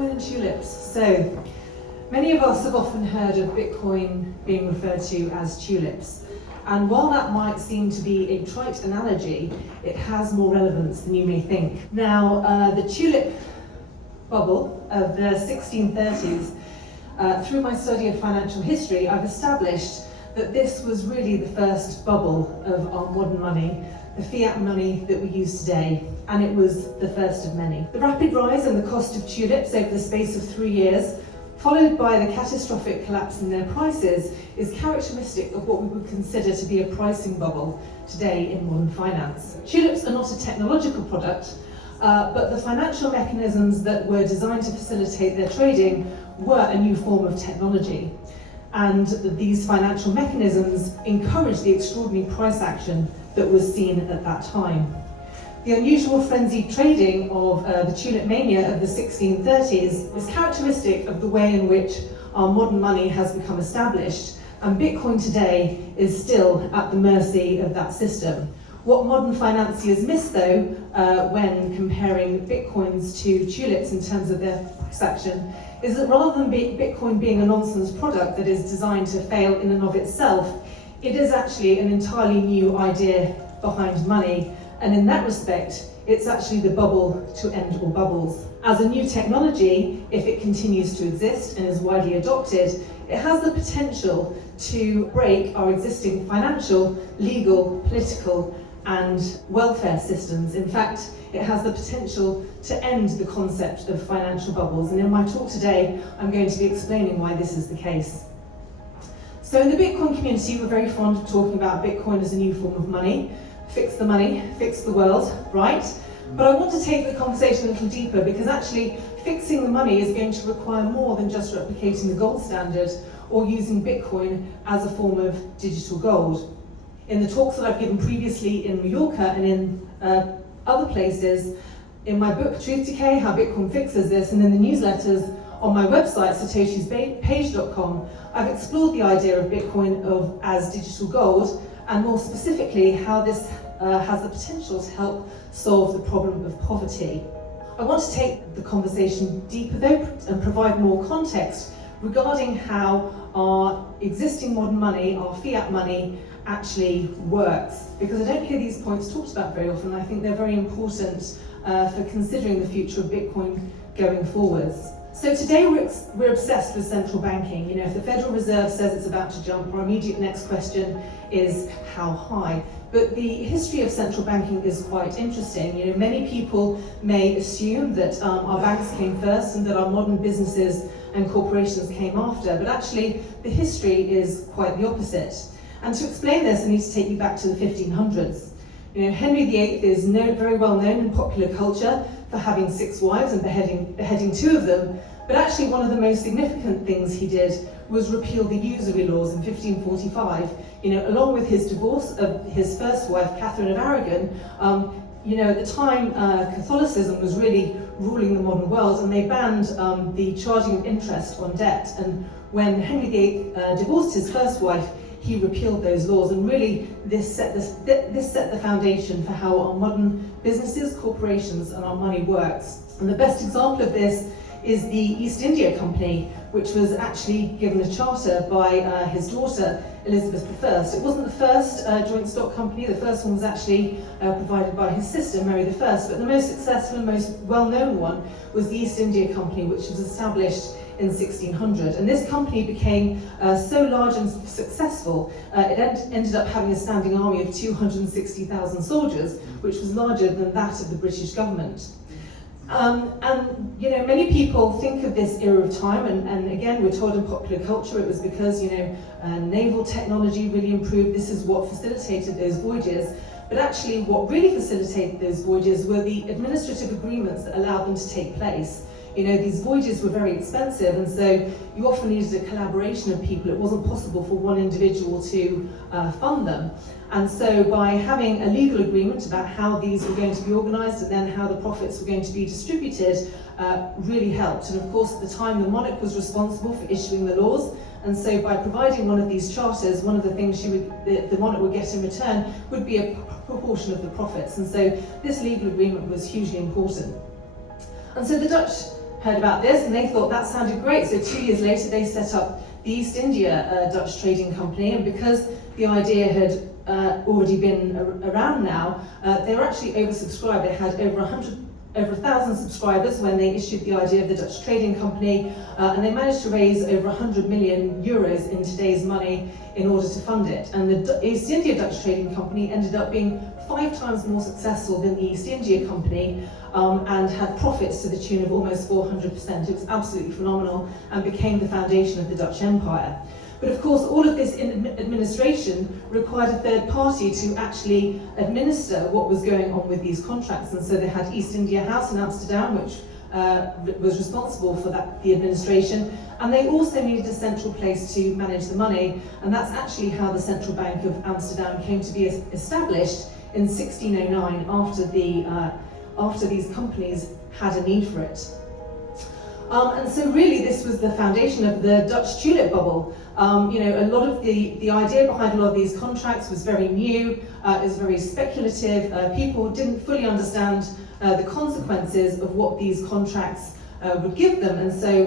Bitcoin and tulips. So, many of us have often heard of Bitcoin being referred to as tulips. And while that might seem to be a trite analogy, it has more relevance than you may think. Now, the tulip bubble of the 1630s, through my study of financial history, I've established that this was really the first bubble of our modern money, the fiat money that we use today, and it was the first of many. The rapid rise in the cost of tulips over the space of 3 years, followed by the catastrophic collapse in their prices, is characteristic of what we would consider to be a pricing bubble today in modern finance. Tulips are not a technological product, but the financial mechanisms that were designed to facilitate their trading were a new form of technology. And these financial mechanisms encouraged the extraordinary price action that was seen at that time. The unusual frenzied trading of the Tulip Mania of the 1630s is characteristic of the way in which our modern money has become established, and Bitcoin today is still at the mercy of that system. What modern financiers miss, though, when comparing Bitcoins to tulips in terms of their price action, is that rather than Bitcoin being a nonsense product that is designed to fail in and of itself, it is actually an entirely new idea behind money. And in that respect, it's actually the bubble to end all bubbles. As a new technology, if it continues to exist and is widely adopted, it has the potential to break our existing financial, legal, political, and welfare systems. In fact, it has the potential to end the concept of financial bubbles. And in my talk today, I'm going to be explaining why this is the case. So in the Bitcoin community, we're very fond of talking about Bitcoin as a new form of money. Fix the money, fix the world, right? But I want to take the conversation a little deeper, because actually fixing the money is going to require more than just replicating the gold standard or using Bitcoin as a form of digital gold. In the talks that I've given previously in Mallorca and in other places, in my book Truth Decay, How Bitcoin Fixes This, and in the newsletters on my website satoshishpage.com, I've explored the idea of Bitcoin as digital gold, and more specifically how this has the potential to help solve the problem of poverty. I want to take the conversation deeper though and provide more context regarding how our existing modern money, our fiat money, actually works, because I don't hear these points talked about very often. I think they're very important for considering the future of Bitcoin going forwards. So today we're obsessed with central banking. You know, if the Federal Reserve says it's about to jump, our immediate next question is how high. But the history of central banking is quite interesting. You know, many people may assume that our banks came first and that our modern businesses and corporations came after, but actually the history is quite the opposite. And to explain this, I need to take you back to the 1500s. You know, Henry VIII is very well known in popular culture for having 6 wives and beheading 2 of them, but actually one of the most significant things he did was repeal the usury laws in 1545. You know, along with his divorce of his first wife, Catherine of Aragon. You know, at the time, Catholicism was really ruling the modern world, and they banned the charging of interest on debt. And when Henry VIII divorced his first wife, he repealed those laws, and really this set the foundation for how our modern businesses, corporations, and our money works. And the best example of this is the East India Company, which was actually given a charter by his daughter, Elizabeth I. It wasn't the first joint stock company. The first one was actually provided by his sister, Mary I. But the most successful and most well-known one was the East India Company, which was established in 1600. And this company became so large and successful, it ended up having a standing army of 260,000 soldiers, which was larger than that of the British government. And you know, many people think of this era of time, and again, we're told in popular culture it was because, you know, naval technology really improved. This is what facilitated those voyages. But actually, what really facilitated those voyages were the administrative agreements that allowed them to take place. You know, these voyages were very expensive, and so you often needed a collaboration of people. It wasn't possible for one individual to fund them. And so by having a legal agreement about how these were going to be organised and then how the profits were going to be distributed really helped. And of course, at the time, the monarch was responsible for issuing the laws. And so by providing one of these charters, one of the things the monarch would get in return would be a proportion of the profits. And so this legal agreement was hugely important. And so the Dutch heard about this and they thought that sounded great. So 2 years later, they set up the East India Dutch Trading Company, and because the idea had already been around now, they were actually oversubscribed. They had over 1,000 subscribers when they issued the idea of the Dutch Trading Company, and they managed to raise over 100 million euros in today's money in order to fund it. And the East India Dutch Trading Company ended up being 5 times more successful than the East India Company, and had profits to the tune of almost 400%. It was absolutely phenomenal and became the foundation of the Dutch Empire. But of course, all of this administration required a third party to actually administer what was going on with these contracts. And so they had East India House in Amsterdam, which was responsible for the administration. And they also needed a central place to manage the money. And that's actually how the Central Bank of Amsterdam came to be established in 1609, after these companies had a need for it. And so really this was the foundation of the Dutch tulip bubble. A lot of the idea behind a lot of these contracts was very new, it was very speculative. People didn't fully understand the consequences of what these contracts would give them, and so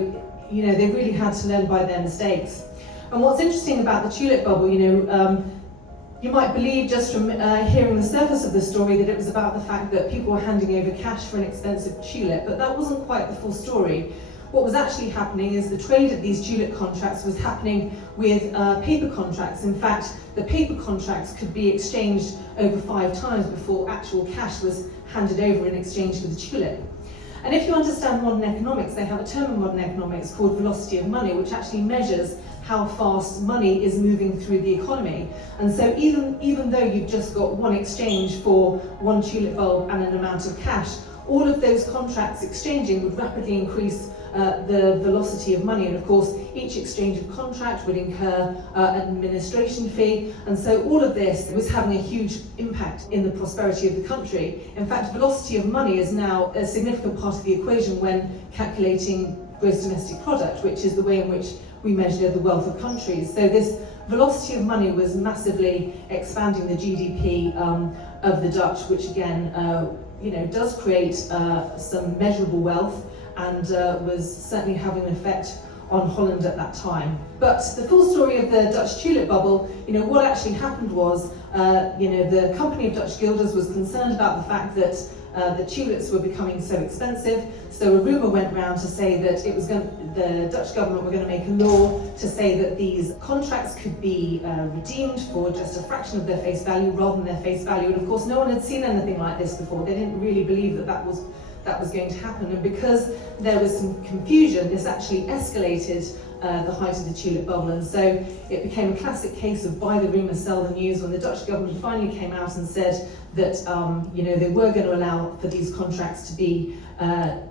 they really had to learn by their mistakes. And what's interesting about the tulip bubble, you might believe just from hearing the surface of the story that it was about the fact that people were handing over cash for an expensive tulip, but that wasn't quite the full story. What was actually happening is the trade of these tulip contracts was happening with paper contracts. In fact, the paper contracts could be exchanged over 5 times before actual cash was handed over in exchange for the tulip. And if you understand modern economics, they have a term in modern economics called velocity of money, which actually measures how fast money is moving through the economy. And so even though you've just got one exchange for one tulip bulb and an amount of cash, all of those contracts exchanging would rapidly increase the velocity of money. And of course, each exchange of contract would incur an administration fee. And so all of this was having a huge impact in the prosperity of the country. In fact, velocity of money is now a significant part of the equation when calculating gross domestic product, which is the way in which we measure the wealth of countries. So this velocity of money was massively expanding the GDP of the Dutch, which again, does create some measurable wealth, and was certainly having an effect on Holland at that time. But the full story of the Dutch tulip bubble, what actually happened was, the Company of Dutch Gilders was concerned about the fact that the tulips were becoming so expensive. So a rumour went round to say that the Dutch government were going to make a law to say that these contracts could be redeemed for just a fraction of their face value rather than their face value. And of course, no one had seen anything like this before. They didn't really believe that was going to happen. And because there was some confusion, this actually escalated the height of the tulip bubble. And so it became a classic case of buy the rumour, sell the news, when the Dutch government finally came out and said that they were going to allow for these contracts to be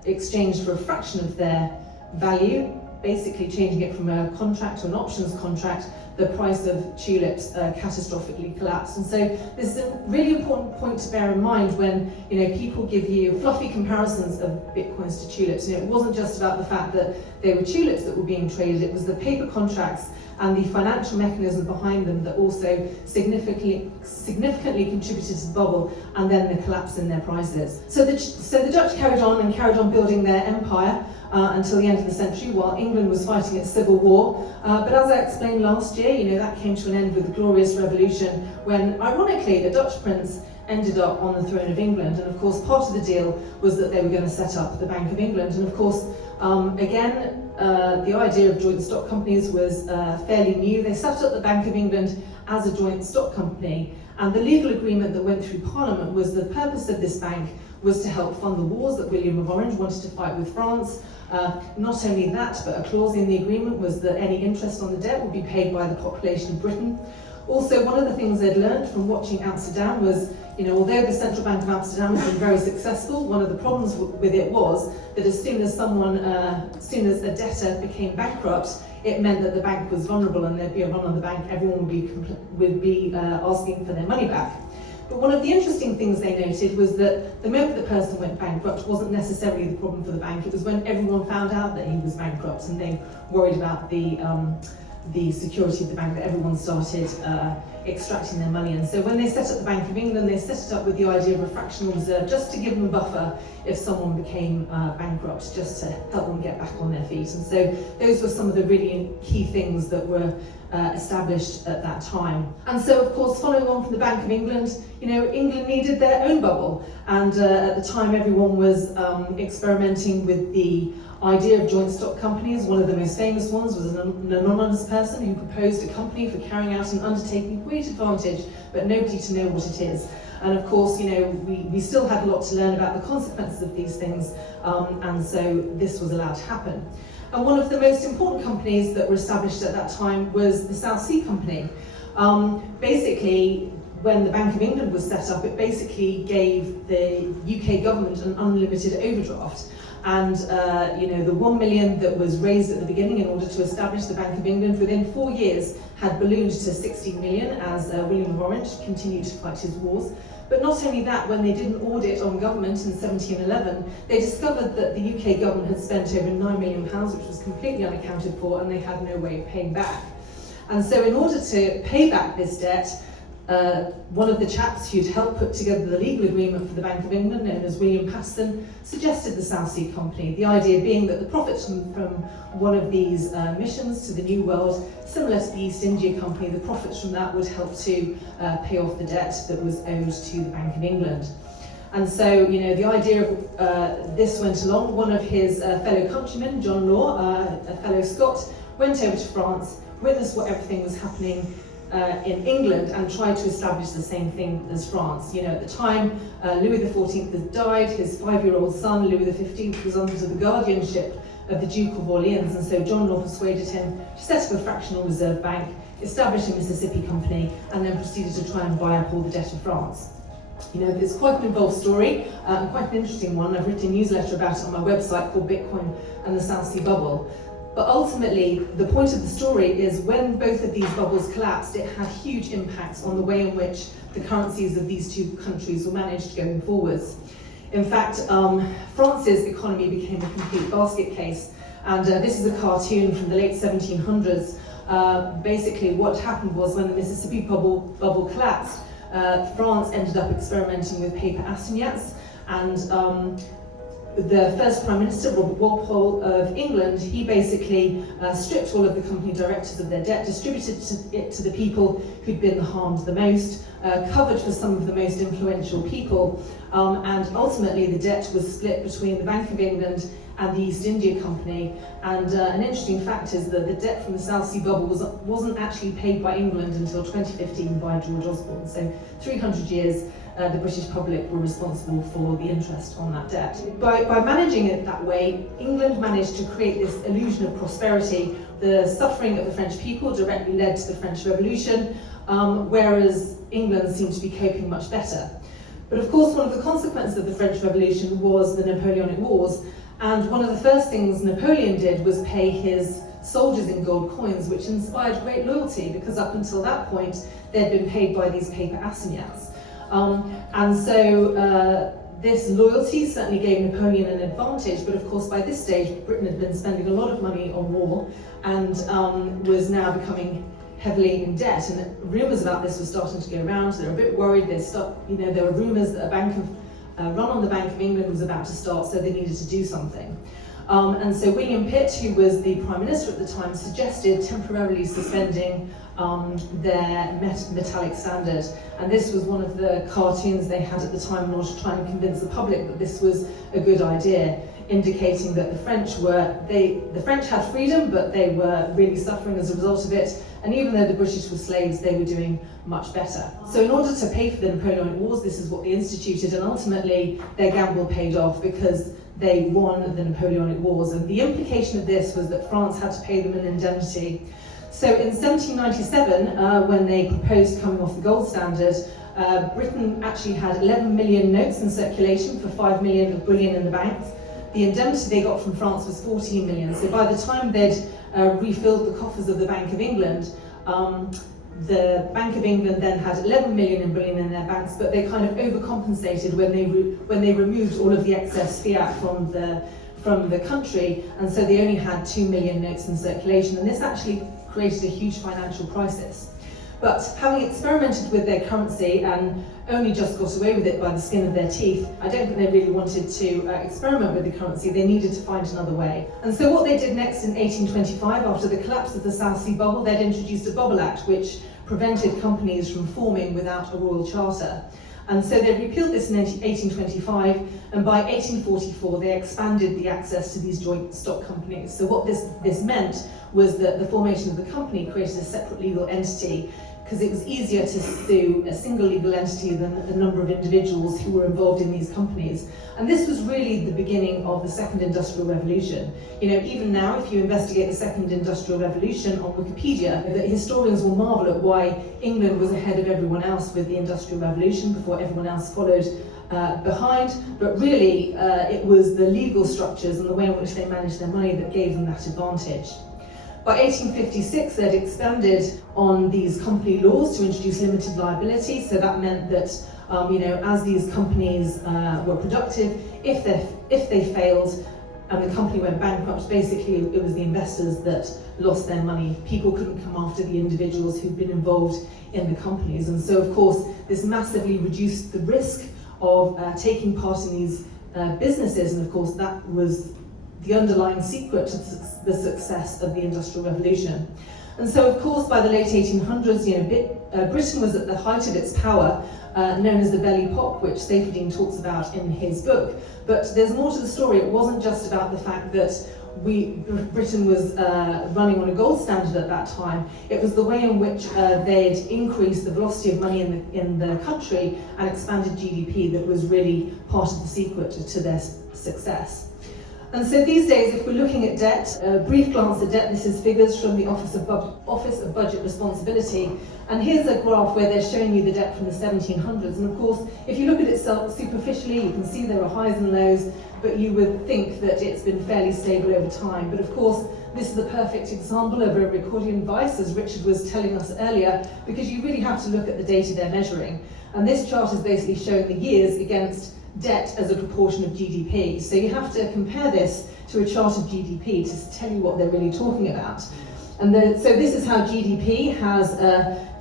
exchanged for a fraction of their value, basically changing it from a contract to an options contract. The price of tulips catastrophically collapsed. And so this is a really important point to bear in mind when people give you fluffy comparisons of bitcoins to tulips. It wasn't just about the fact that they were tulips that were being traded, it was the paper contracts and the financial mechanism behind them that also significantly contributed to the bubble and then the collapse in their prices. So the Dutch carried on building their empire until the end of the century, while England was fighting its civil war. But as I explained last year, that came to an end with the Glorious Revolution, when ironically the Dutch prince ended up on the throne of England. And of course, part of the deal was that they were going to set up the Bank of England. And of course, the idea of joint stock companies was fairly new. They set up the Bank of England as a joint stock company, and the legal agreement that went through Parliament was the purpose of this bank was to help fund the wars that William of Orange wanted to fight with France. Not only that, but a clause in the agreement was that any interest on the debt would be paid by the population of Britain. Also, one of the things they'd learned from watching Amsterdam was, although the Central Bank of Amsterdam has been very successful, one of the problems with it was that as soon as a debtor became bankrupt, it meant that the bank was vulnerable and there'd be a run on the bank. Everyone would be asking for their money back. But one of the interesting things they noted was that the moment the person went bankrupt wasn't necessarily the problem for the bank. It was when everyone found out that he was bankrupt and they worried about the security of the bank, that everyone started extracting their money. And so when they set up the Bank of England, they set it up with the idea of a fractional reserve, just to give them a buffer if someone became bankrupt, just to help them get back on their feet. And so those were some of the really key things that were established at that time. And so, of course, following on from the Bank of England, England needed their own bubble. And at the time, everyone was experimenting with the idea of joint stock companies. One of the most famous ones was an anonymous person who proposed a company for carrying out an undertaking of great advantage, but nobody to know what it is. And of course, we still had a lot to learn about the consequences of these things, and so this was allowed to happen. And one of the most important companies that were established at that time was the South Sea Company. Basically, when the Bank of England was set up, it basically gave the UK government an unlimited overdraft. And the 1 million that was raised at the beginning in order to establish the Bank of England within 4 years had ballooned to 16 million as William of Orange continued to fight his wars. But not only that, when they did an audit on government in 1711, they discovered that the UK government had spent over £9 million, which was completely unaccounted for, and they had no way of paying back. And so in order to pay back this debt, one of the chaps who'd helped put together the legal agreement for the Bank of England, known as William Paston, suggested the South Sea Company, the idea being that the profits from one of these missions to the New World, similar to the East India Company, the profits from that would help to pay off the debt that was owed to the Bank of England. And so, the idea of this went along. One of his fellow countrymen, John Law, a fellow Scot, went over to France, witnessed what everything was happening in England, and tried to establish the same thing as France. At the time, Louis XIV had died, his 5-year-old son, Louis XV, was under the guardianship of the Duke of Orleans, and so John Law persuaded him to set up a fractional reserve bank, establish a Mississippi Company, and then proceeded to try and buy up all the debt of France. It's quite an involved story, and quite an interesting one. I've written a newsletter about it on my website called Bitcoin and the South Sea Bubble. But ultimately, the point of the story is when both of these bubbles collapsed, it had huge impacts on the way in which the currencies of these two countries were managed going forwards. In fact, France's economy became a complete basket case, and this is a cartoon from the late 1700s. Basically, what happened was when the Mississippi bubble collapsed, France ended up experimenting with paper assignats, and the first Prime Minister, Robert Walpole of England, he basically stripped all of the company directors of their debt, distributed it to the people who'd been harmed the most, covered for some of the most influential people, and ultimately the debt was split between the Bank of England and the East India Company. And an interesting fact is that the debt from the South Sea Bubble wasn't actually paid by England until 2015 by George Osborne. So 300 years the British public were responsible for the interest on that debt. By managing it that way, England managed to create this illusion of prosperity. The suffering of the French people directly led to the French Revolution, whereas England seemed to be coping much better. But of course, one of the consequences of the French Revolution was the Napoleonic Wars, and one of the first things Napoleon did was pay his soldiers in gold coins, which inspired great loyalty, because up until that point, they'd been paid by these paper assignats. And so this loyalty certainly gave Napoleon an advantage, but of course by this stage Britain had been spending a lot of money on war and was now becoming heavily in debt, and rumours about this were starting to go around. So they were a bit worried. There were rumours that a run on the Bank of England was about to start, so they needed to do something. And so William Pitt, who was the Prime Minister at the time, suggested temporarily suspending their metallic standard. And this was one of the cartoons they had at the time in order to try and convince the public that this was a good idea, indicating that the French had freedom, but they were really suffering as a result of it. And even though the British were slaves, they were doing much better. So in order to pay for the Napoleonic Wars, this is what they instituted, and ultimately their gamble paid off because they won the Napoleonic Wars. And the implication of this was that France had to pay them an indemnity. So in 1797, when they proposed coming off the gold standard, Britain actually had 11 million notes in circulation for 5 million of bullion in the banks. The indemnity they got from France was 14 million. So by the time they'd refilled the coffers of the Bank of England, the Bank of England then had 11 million in bullion in their banks, but they kind of overcompensated when they removed all of the excess fiat from the country, and so they only had 2 million notes in circulation, and this actually created a huge financial crisis. But having experimented with their currency and only just got away with it by the skin of their teeth, I don't think they really wanted to experiment with the currency. They needed to find another way. And so what they did next in 1825, after the collapse of the South Sea Bubble, they'd introduced a Bubble Act which prevented companies from forming without a royal charter. And so they repealed this in 1825, and by 1844 they expanded the access to these joint stock companies. So what this meant was that the formation of the company created a separate legal entity, because it was easier to sue a single legal entity than a number of individuals who were involved in these companies. And this was really the beginning of the Second Industrial Revolution. You know, even now, if you investigate the Second Industrial Revolution on Wikipedia, the historians will marvel at why England was ahead of everyone else with the Industrial Revolution before everyone else followed behind. But really, it was the legal structures and the way in which they managed their money that gave them that advantage. By 1856, they'd expanded on these company laws to introduce limited liability. So that meant that, as these companies were productive, if they failed and the company went bankrupt, basically it was the investors that lost their money. People couldn't come after the individuals who'd been involved in the companies. And so, of course, this massively reduced the risk of taking part in these businesses. And of course, that was the underlying secret to the success of the Industrial Revolution. And so, of course, by the late 1800s, Britain was at the height of its power, known as the belly pop, which Seyfried talks about in his book. But there's more to the story. It wasn't just about the fact that Britain was running on a gold standard at that time. It was the way in which they'd increased the velocity of money in the country and expanded GDP that was really part of the secret to their success. And so these days, if we're looking at debt, a brief glance at debt, this is figures from the Office of Budget Responsibility. And here's a graph where they're showing you the debt from the 1700s. And of course, if you look at it superficially, you can see there are highs and lows, but you would think that it's been fairly stable over time. But of course, this is a perfect example of a Ricardian vice, as Richard was telling us earlier, because you really have to look at the data they're measuring. And this chart is basically showing the years against debt as a proportion of GDP. So you have to compare this to a chart of GDP to tell you what they're really talking about. And so this is how GDP has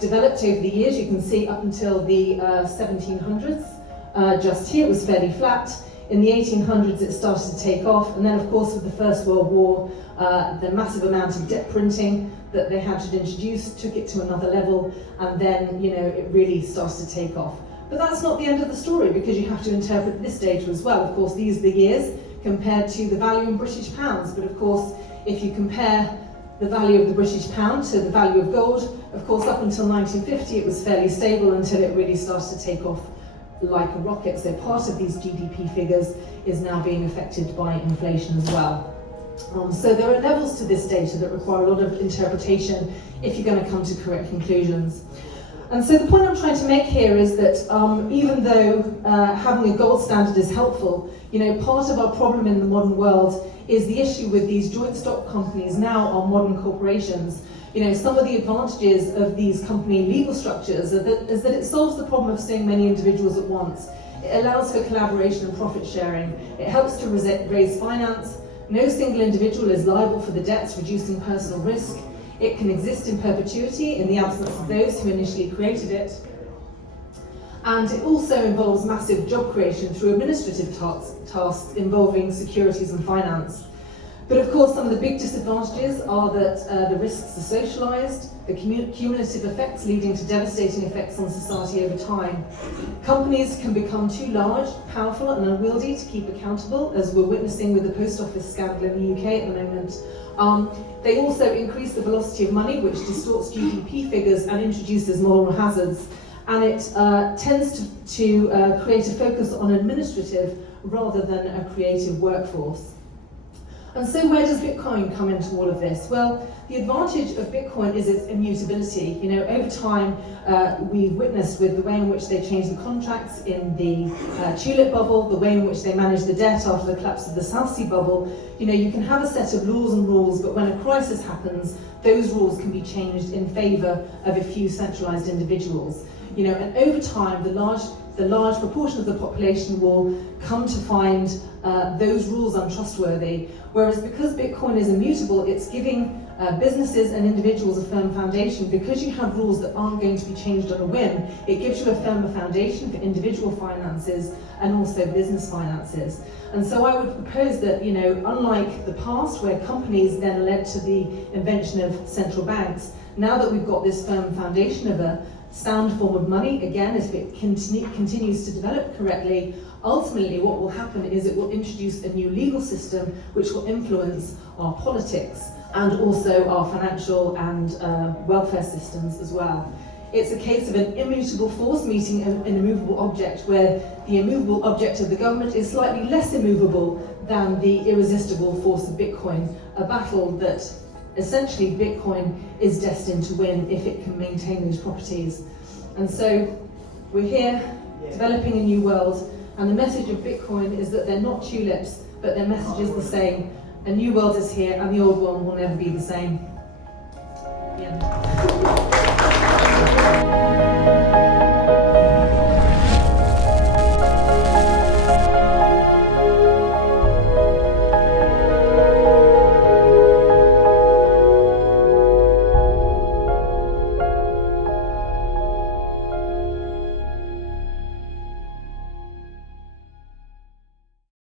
developed over the years. You can see up until the 1700s, just here it was fairly flat. In the 1800s it started to take off, and then of course with the First World War, the massive amount of debt printing that they had to introduce took it to another level, and then it really started to take off. But that's not the end of the story, because you have to interpret this data as well. Of course, these are the years compared to the value in British pounds. But of course, if you compare the value of the British pound to the value of gold, of course, up until 1950, it was fairly stable until it really started to take off like a rocket. So part of these GDP figures is now being affected by inflation as well. So there are levels to this data that require a lot of interpretation if you're going to come to correct conclusions. And so the point I'm trying to make here is that even though having a gold standard is helpful, part of our problem in the modern world is the issue with these joint stock companies now are modern corporations. Some of the advantages of these company legal structures is that it solves the problem of seeing many individuals at once. It allows for collaboration and profit sharing. It helps to raise finance. No single individual is liable for the debts, reducing personal risk. It can exist in perpetuity in the absence of those who initially created it. And it also involves massive job creation through administrative tasks involving securities and finance. But of course, some of the big disadvantages are that the risks are socialised, the cumulative effects leading to devastating effects on society over time. Companies can become too large, powerful and unwieldy to keep accountable, as we're witnessing with the post office scandal in the UK at the moment. They also increase the velocity of money, which distorts GDP figures and introduces moral hazards. And it tends to create a focus on administrative rather than a creative workforce. And so where does Bitcoin come into all of this? Well, the advantage of Bitcoin is its immutability. Over time, we've witnessed with the way in which they changed the contracts in the Tulip bubble, the way in which they managed the debt after the collapse of the South Sea bubble. You can have a set of laws and rules, but when a crisis happens, those rules can be changed in favour of a few centralised individuals. And over time, the large proportion of the population will come to find those rules untrustworthy. Whereas because Bitcoin is immutable, it's giving Businesses and individuals a firm foundation. Because you have rules that aren't going to be changed on a whim, it gives you a firmer foundation for individual finances and also business finances. And so I would propose that, you know, unlike the past where companies then led to the invention of central banks, now that we've got this firm foundation of a sound form of money, again, if it continues to develop correctly, ultimately what will happen is it will introduce a new legal system which will influence our politics and also our financial and welfare systems as well. It's a case of an immutable force meeting an immovable object, where the immovable object of the government is slightly less immovable than the irresistible force of Bitcoin, a battle that essentially Bitcoin is destined to win if it can maintain those properties. And so we're here developing a new world, and the message of Bitcoin is that they're not tulips, but their message is the same. A new world is here, and the old one will never be the same.